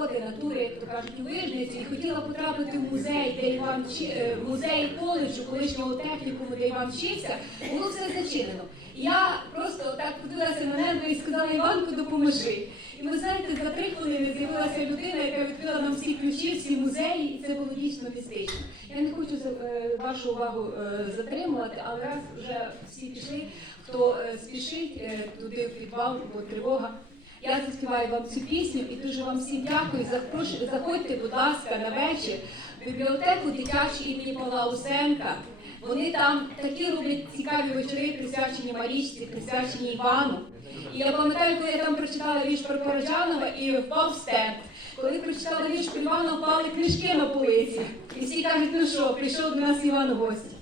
роботи, натури, як то кажуть, у вижниці, і хотіла потрапити в музей, де Іван вчи- е, музей коледжу, колишнього технікуму, де Іван вчився, було все зачинено. Я просто так подивилася на небо і сказала, Іванку, допоможи. І ви знаєте, за три хвилини з'явилася людина, яка відкрила нам всі ключі, всі музеї, і це було дійсно містично. Я не хочу е, вашу увагу е, затримувати, але раз вже всі пішли, хто спішить туди в підвал, бо тривога. Я заспіваю вам цю пісню і дуже вам всім дякую. Заходьте, будь ласка, на вечір в бібліотеку дитячу імені Павла Усенка. Вони там такі роблять цікаві вечори, присвячені Марічці, присвячені Івану. І я пам'ятаю, коли я там прочитала вірш про Параджанова і впав стенд. Коли прочитала вірш про Івана, впали книжки на полиці. І всі кажуть, ну що, прийшов до нас Іван в гості.